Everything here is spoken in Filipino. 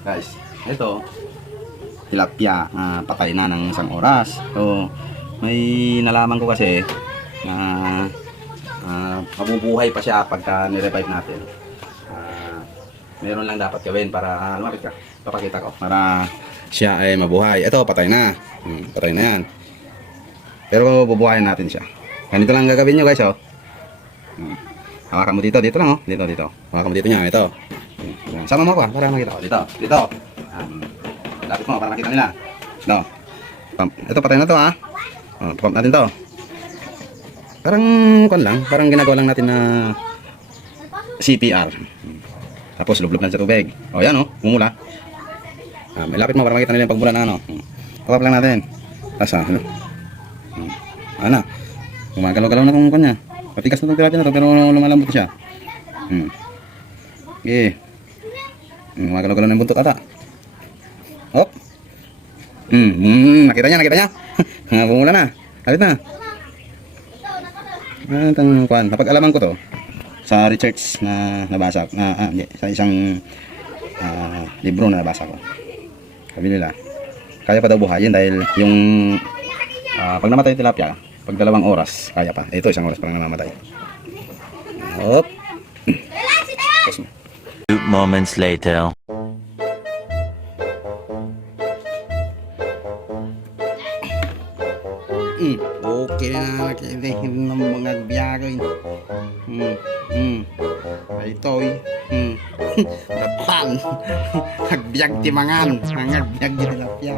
Guys, ito, tilapia, ah, patay na ng isang oras. So, may nalaman ko kasi na ah, mabubuhay pa siya pagka nirevive natin. Ah, meron lang dapat gawin para ah, lumapit ka. Papakita ko para siya ay mabuhay. Ito, patay na. Hmm, patay na yan. Pero bubuhayin natin siya. Ganito lang gagawin nyo guys, oh. Hmm. Hawakan mo dito, dito lang, oh. Dito, dito. Hawakan mo dito niya, ito. Hmm. Sama mo ako, para makita ko. Dito, dito. Um, lapit mo, para makita nila. Ito. Pump. Ito, patay na to, ah. Oh, pump natin to. Parang, kon lang, parang ginagawa lang natin na CPR. Tapos, lublog na sa tubig. O, yan, oh. Mumula. Ah, may lapit mo para makita nila yung pagmula na, ano. Pump lang natin. Tapos, ah, ano. Ano? Gumagalaw-galaw na kung kanya. Matigas na itong tilapia na to pero lumalambot siya. Hmm. Okay. Hmm, gumagalaw-galaw na yung buntot ata. Hop. Hmm, hmm, nakita niya, nakita niya. Ah, Bumula na. Kapit na. Ah, itong kwan. Napag-alaman ko to sa research na nabasa na ah, hindi, sa isang ah, libro na nabasa ko. Sabi nila, kaya pa daw buhayin dahil yung ah, pag namatay tilapia, pag dalawang oras, kaya pa. Ito, isang oras pa lang namamatay. Hop. Two moments later. Mm, okay na nakikinig ng mga biyago yun. Mm, mm. Ito eh. Mm. Ratan. Hagbiyag ti mangan. Ang hagbiyag di tilapia.